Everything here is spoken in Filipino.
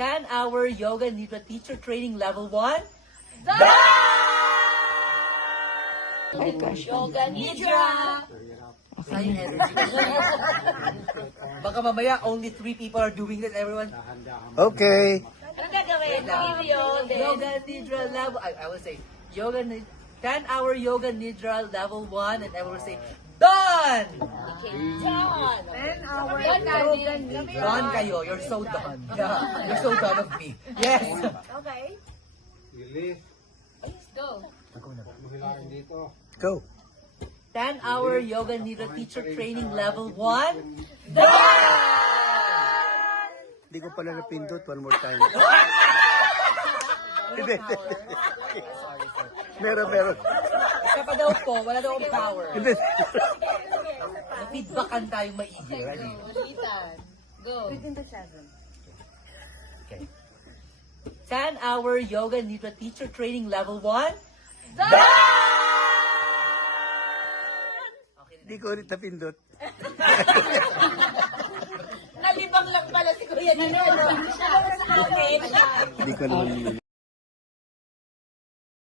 10-hour yoga nidra teacher training level 1. My gosh. Yoga Nidra! Sayang energy. Baka mamaya only 3 people are doing this, everyone. Okay. Anong gagawin? Video, then... Yoga nidra level, I will say, 10-hour yoga nidra level 1, and everyone will say, done! Okay, done! 10-hour Yoga Nidra. Done kayo, you're so done. Yeah, you're so done of me. Yes! Okay. Let's go. Go. 10-hour yoga nidra teacher training level 1. Hindi ko pala napindot. One more time. Wala power. Sorry. Meron. Siya pa daw po, wala daw ang power. Hindi. Na-feedbackan tayong maigi. Ready? Malitan. Go. Within the 7. Okay. 10-hour yoga nidra teacher training level 1. Hindi ko ulit napindot. Nalibang lang pala si Kuya Nino. Okay. Hindi ko naman